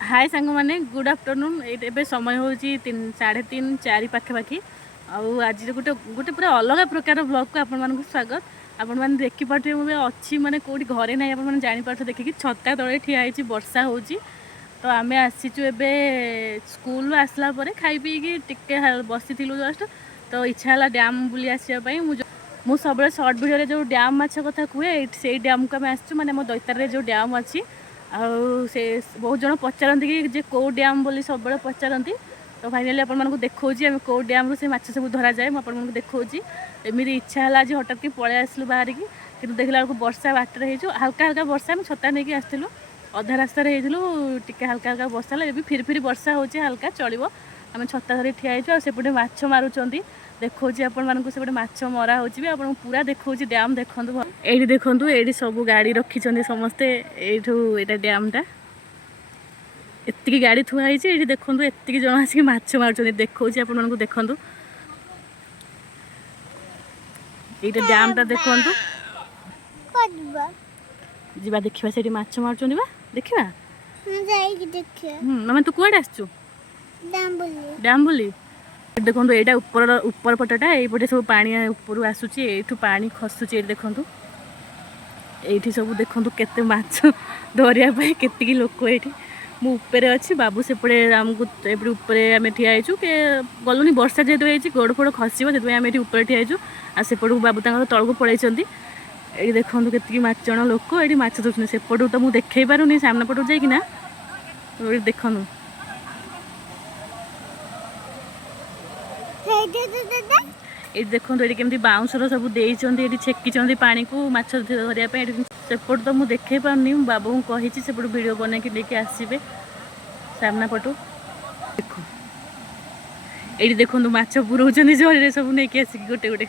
हाय सांग मैंने good afternoon. ये समय हूँ 3:30 4 पाखापाखि। आज गोटे गोटे पूरा अलग प्रकार ब्लॉग को आपण स्वागत। आपण मैंने देखिपे मुझे अच्छी माने कौटी घरे ना आप जापार देखिए छता तले ठिया होती वर्षा हो। तो आम आसीचु एबे स्कूल आसला परे खाई पीकी टिके बसी जस्ट। तो इच्छा है डैम बुली आसवाई। मु सब सर्ट भिडियो जो डैम माछ कथा कहे से डैम को आम आसचु माने मो दैतार जो डैम अच्छी से बहुत जन पचारती कि कौ डैम बोली सब पचारती। तो फाइनाली आपको देखा आम कौ डैम से माछ सब धरा जाए मुझे देखा एमती इच्छा है आज हठात कि पलि आसलु बाहर की कि देखला बेलू वर्षा बाटर हो हल्का हल्का वर्षा आम छता नहीं आसलु अधा रास्तार टे हल्का हल्का वर्षा है फिर फिर वर्षा हो हल्का चलो आम छता धरी ठिया होपटे माछ मारुंट देखा आपको सेपटे माछ मरा हो पूरा देखा डैम देखूँ ये देखूँ ये सब गाड़ी रखी समस्ते ये डैमटा एति गाड़ी थुआई ये देखूँ एति जन आसिक माछ मारुंट देखा आपको देखूँ ये डैमटा देखूँ जीवा देखा से माछ मारुंट देखा मामा तू कौन आसचु डैम बोली देखो यहाँ ऊपर ऊपर पटटा ये सब पानी ऊपर आसूची ये पानी खसुची देखूँ ये सब देखूँ केते माछ धरिया केतिकी लोक ये मुझे अच्छी बाबू सेपटे आमको ऊपर आम ठिया के गलुनी वर्षा जेहतु होती गोड़ फोड़ खसब से आम ये ऊपर ठिया आसेपट बाबू तल को पलैंट ये देखो केतिकी माछ जन लोक ये माछ धरुं सेपटू तो मुझे देखे पारूनी सामना पटू जाइना देखूँ ये देखो ये केमती बाउंसर सब देती छेकी पानी को माछ धरिया सेपट तो मुझे देखे पारनी बाबू को कही सेपट वीडियो बन के लेके आसबे सामना पटू देखो ये देखो माछ पुराऊँ जल सब नहीं कि आसिक गोटे गोटे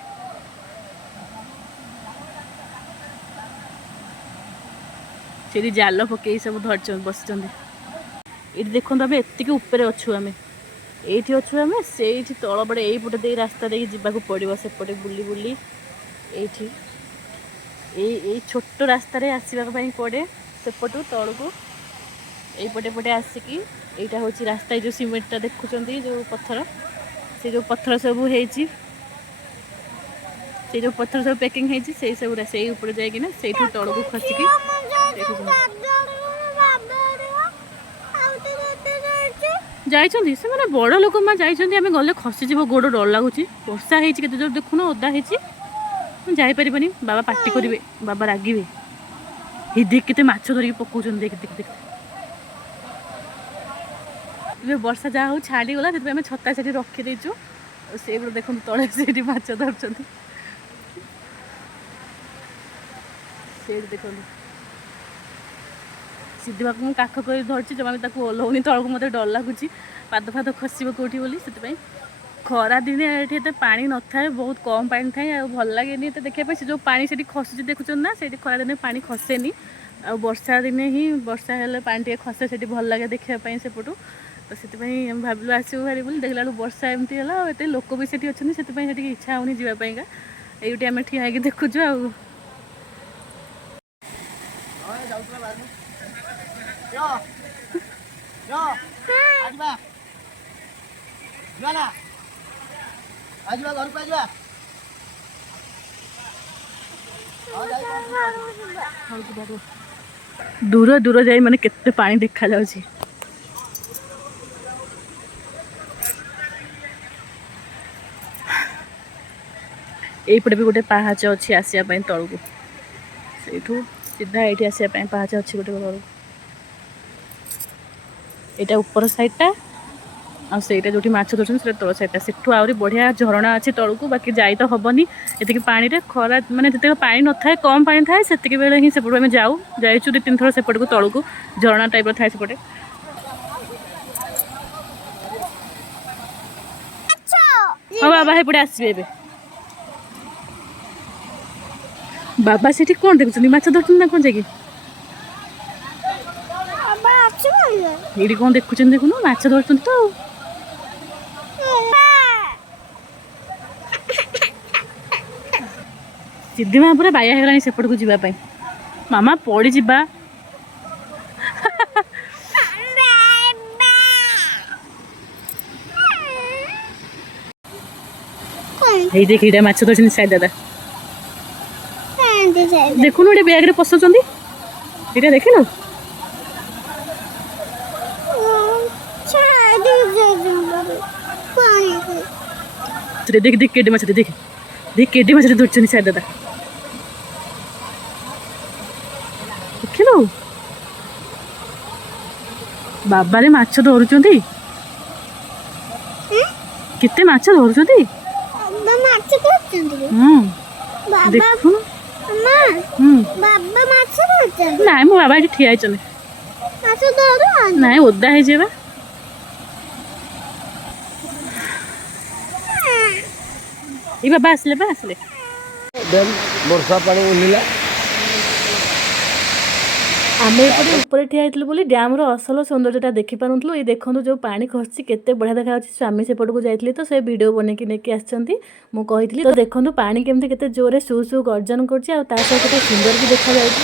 से जाल पकई सब धर बस ये देखो आम एति ऊपर अच्छु आम ये अच्छु आम से तल पड़े यहीपटे दे रास्ता दे जावाक पड़ो सेपटे बुली बुली ये छोट रास्तार आसवाई पड़े सेपटू तल को यहीपटे पटे आसिकी यहाँ हूँ रास्ता जो सीमेंटा देखुं जो पत्थर से जो पत्थर सब हो जो पत्थर सब पैकिंग होती से सब से ऊपर जाइना से तल को खसिकी जाइए से मैंने बड़ लोक माँ जाइए आम गले खसीज गोड़ डर लगुच वर्षा होती जोर देखुन ओदा होपरि बाबा पार्टी करेंगे बाबा रागे ये देख के माछ धरिक पकाउं देख देख देख वर्षा जहाँ हो छाड़ीगला से आम छता से रखीदेचु से देखो तले से माछ धरछन से देखो सीधा को काख कर धरची जमा भी ओल्हौनी तलक मत डर लगुच पाद फाद खसब कौटी बोली से खरा दिने ये पानी न था बहुत कम पानी थाए भल लगे देखा से जो पानी से खसुच देखुं ना से खरा दिन पानी खसेनी आ वर्षा दिने ही वर्षा हेल्ले पानी टे खसे से भल लगे देखापी सेपटू तो से भाविलु आसबू भारी बोली देखला वर्षा एमती है एत लोक भी से अच्छे इच्छा होनी जावाईका ये आम ठिया देखुचु दूर दूर जाई माने केते पानी देखा जाउची एपटे भी गोटे पहाच अच्छी आसापी तल को से सीधा ये आसापी पहाच अच्छी गोटे तल यहाँ ऊपर साइडटा आईटा जो माछ धरछन से तल साइडटा से आहरी बढ़िया झरणा अच्छी तल को बाकी जाई तो हेनी ये पानी खरा माने जिते पानी न था कम पानी थाए से बेले ही सेपट आम जाऊ जाइचु 2-3 थर सेपट को तल को झरणा टाइप थाए सेपटे हाँ बाबा हेपटे आसबे बाबा से कौन देखुं माछ धरछन ना कौन जाकि ये कौन देखुं देखुन माछ धरछन तो सिद्धि माँ पूरा बाया हो सेपट को जावाई मामा पड़ी जा देख ये माछ धरछन साई दादा देखुन ये बैग रे पसुचंदी ये देख लो देख देख केडे माछ देख देख केडे माछ धरछन साई दादा देख लो बाबा रे माछ धरुचंदी केते माछ धरुचंदी देखुन नाई मो बाबा ठिया नाई ओदा है ये बाबा आसले वर्षा पानी उल्ला आम एपटे ऊपर ठिया बोली डैम असल सौंदर्यता देखी पारुलु ये देखो जो पानी खसी केते बढ़िया देखा स्वामी सेपट को जाइए तो से वीडियो बनैकी नेकी आसछंती मु कहितली तो देखो पानी केमती केते जोरे सु सु गर्जन करछि आ ता सहित केते सुंदर भी देखा जाउछि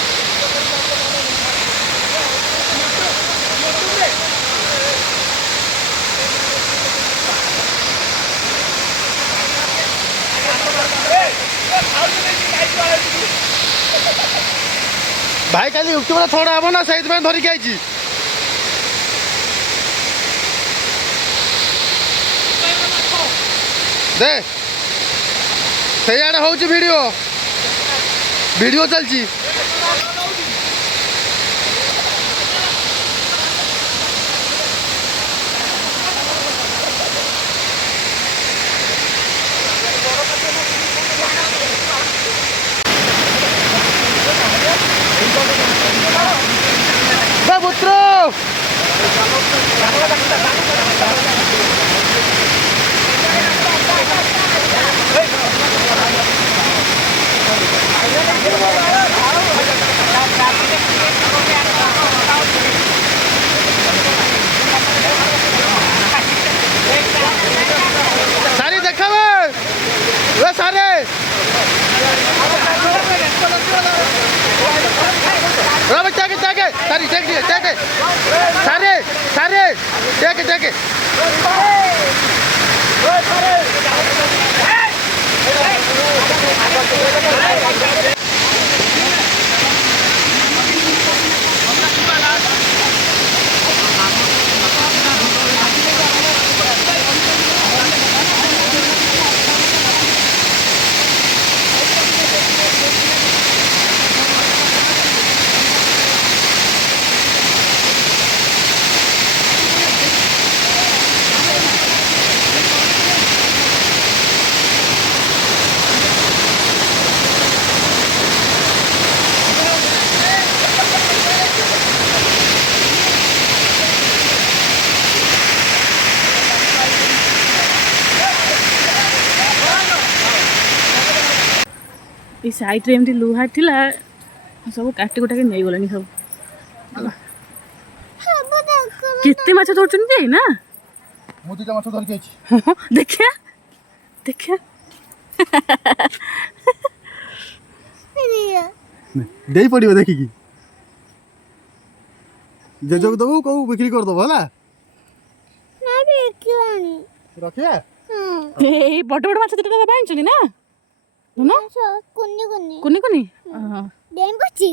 भाई खाली यूट्यूब थोड़ा हम ना सही धरिक आई दे से आड़े हो वीडियो चलची पुत्र सारी देखा सारे सारी सारे सारे साइड एमती लुहा थिला सब काटी कुटा के नहीं गलानी सब केते माछ धरछन जे ना मोदी का माछ धर के आछि देखिया देखिया देई पड़ियो देखि की जे जग दबो को बिक्री कर दबो हला ना बेकिवानी रखिया ए बड़ बड़ माछ तो बाइन छनी ना ना कुनी कुनी हां डेम पड़ची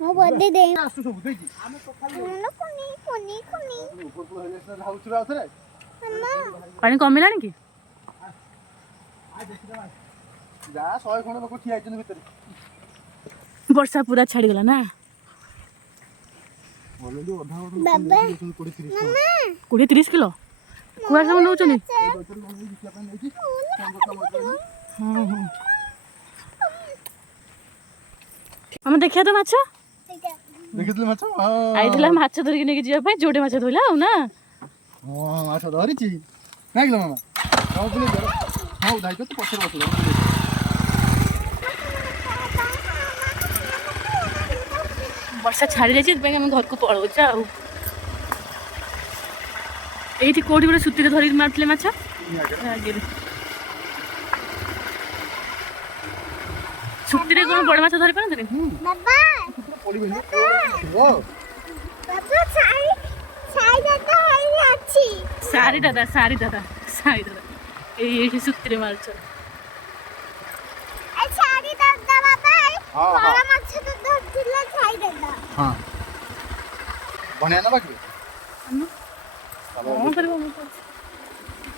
मो बदे दे आसु सब देखि आमे तो खाली ना कुनी ऊपर को हेले से धाउछरा आथरे पानी कमिलानी कि आ देखिरा जा 100 खण लोक ठिया आइछन भितर वर्षा पूरा छाड़ी गला ना ऑलरेडी आधा बाबा 20-30 किलो कुआ सब नउचनी हम देखिया तो माछ देखितले माछ आइथिला माछ धरिक नेकी जिया पई जोडे माछ धोइला हो ना हां माछ धरिची नाइ गेलो मामा हां बोले हां दाइतो तो पछर बसलो वर्षा छाड़ी जाइए आम घर को पलाऊँ आ ये कौटी गोटे सुती धरिक मारते माछ आगे ଛୁଟିରେ କ'ଣ ବଡ଼ ମାଛ ଧରି ପାରନ୍ତିନି? ବାବା ପଡ଼ିବେନି ବାବା ସାଇ ଦାଦା ହାଇରେ ଅଛି। ସାରି ଦାଦା ଏଇଠି ଛୁଟିରେ ମାରୁଛ। ଏ ସାଇ ଦାଦା ବାବା ହଁ, ହଁ। ବଡ଼ ମାଛ ତ ଧରିଥିଲା ସାଇ ଦାଦା। ହଁ ବଣିଆ ନେବା କି କ'ଣ କରିବ ମୁଁ କହୁଛି।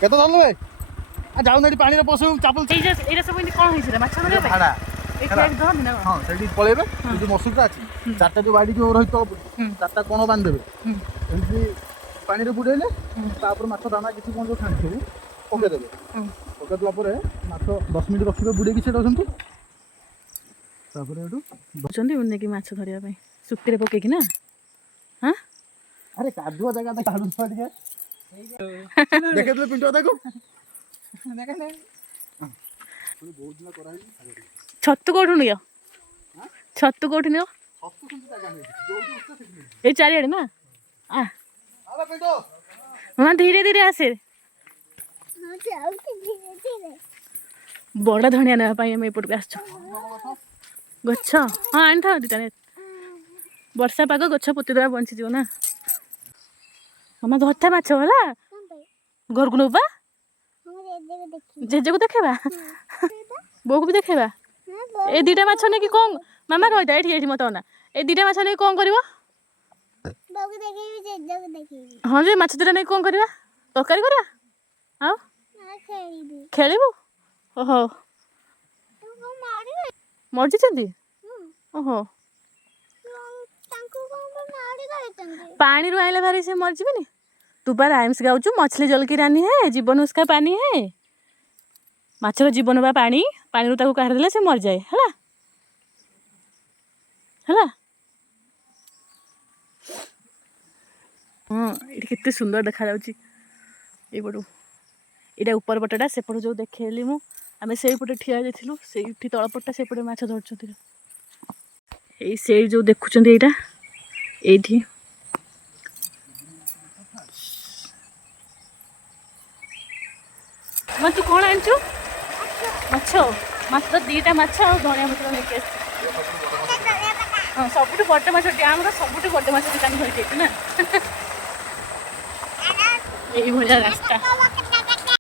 କେତେ ଧରିଲୁ ଭାଇ ଯାଉନ ଏଠି ପାଣିରେ ପଶୁ ଚାପଲ ଏଇଟା ସବୁ ଏମିତି କ'ଣ ହେଇଛି ମାଛ ଧରିବା ପାଇଁ? ଭାଡ଼ା ଏଇଠି ଆଗେ ଧରନ୍ତି ନା କ'ଣ? ହଁ ସେଇଠି ପଳେଇବେ ଏଇ ଯୋଉ ମସୁରଟା ଅଛି ଚାରିଟା ଯୋଉ ବାଡ଼ି ଯୋଉ ରହିଛି ତଳ ଚାରିଟା କଣ ବାନ୍ଧିଦେବେ ଏମିତି ପାଣିରେ ବୁଡ଼େଇଲେ ତାପରେ ମାଛ ଦାନା କିଛି କ'ଣ ଯୋଉ ଖାଆନ୍ତି ପକେଇଦେବେ ପକେଇଦେଲା ପରେ ମାଛ 10 ମିନିଟ୍ ରଖିବେ ବୁଡ଼େଇକି ସେଇଟା ଅଛନ୍ତି ତାପରେ ଏଠୁ ଅଛନ୍ତି ନେଇକି ମାଛ ଧରିବା ପାଇଁ ସୁତିରେ ପକେଇକି ନା। ହଁ ଆରେ କାଦୁଅ ଜାଗାଟା କାଢୁଛ ଟିକେ ଦେଖେଇଥିଲେ ପିଣ୍ଟୁ ତାକୁ ଛତୁ କୋଉଠୁ ନିଅ? ଛତୁ କୋଉଠି ନିଅ? ଏଇ ଚାରିଆଡ଼େ ନା? ମାମା ଧୀରେ ଧୀରେ ଆସେ। ମୁଁ ଯାଉଛି ଧୀରେ ଧୀରେ। ବଡ଼ ଧଣିଆ ନେବା ପାଇଁ ଆମେ ଏପଟକୁ ଆସିଛୁ। ଗଛ ହଁ ଆଣିଥାଉ ଦିଟା ବର୍ଷା ପାଗ ଗଛ ପୋତିଦେବା ବଞ୍ଚିଯିବ ନା। ମାମା ଧରିଥା ମାଛ ହେଲା କଣ ପାଇଁ? ଘରକୁ ନେବା ମୁଁ ଜେଜେକୁ ଦେଖିବି। ଜେଜେକୁ ଦେଖେଇବା ବୋଉକୁ ବି ଦେଖେଇବା। ଏ ଦିଟା ମାଛ ନେଇକି କ'ଣ ମାମା ରହିଥା ଏଇଠି ମତେ ଅନା ଏ ଦିଟା ମାଛ ନେଇକି କ'ଣ କରିବ? ବୋଉକୁ ଦେଖିବି ଜେଜେକୁ ଦେଖିବି। ହଁ ଯେ ମାଛ ଦିଟା ନେଇକି କ'ଣ କରିବା? ତରକାରୀ କରିବା ଆଉ ନା ଖେଳିବି। ଖେଳିବୁ? ଓହୋ ତୁ କଣ ମାରିବେ? ମରିଯିଛନ୍ତି? ଓହୋ ତାଙ୍କୁ କଣ ପାଇଁ ମାରି ଦେଇଛନ୍ତି? ପାଣିରୁ ଆଇଲେ ଭାରି ସେ ମରିଯିବେନି? ତୁ ବା ରାଇମ୍ସ ଗାଉଛୁ ମछली जल की रानी है जीवन उसका पानी है। ମାଛର ଜୀବନ ବା ପାଣି ପାଣିରୁ ତାକୁ କାଢ଼ିଦେଲେ ସେ ମରିଯାଏ ହେଲା ହେଲା। ହଁ ଏଇଠି କେତେ ସୁନ୍ଦର ଦେଖାଯାଉଛି ଏଇପଟୁ ଏଇଟା ଉପର ପଟଟା ସେପଟୁ ଯେଉଁ ଦେଖେଇଲି ମୁଁ ଆମେ ସେଇପଟେ ଠିଆ ଯାଇଥିଲୁ ସେଇଠି ତଳପଟଟା ସେପଟେ ମାଛ ଧରୁଛନ୍ତି। ଏଇ ସେଇ ଯେଉଁ ଦେଖୁଛନ୍ତି ଏଇଟା ଏଇଠି ତୁ କ'ଣ ଆଣିଛୁ? ମାଛ ମାଛ ତ ଦିଟା ମାଛ ଆଉ ଧଣିଆ ପତ୍ର ନେଇକି ଆସିଛୁ। ହଁ ସବୁଠୁ ବଡ଼ ମାଛ ଡ୍ୟାମ୍ର ସବୁଠୁ ବଡ଼ ମାଛ ଦିଟା ଧରିକି ଯାଇଛୁ ନା। ଏଇଭଳିଆ ରାସ୍ତା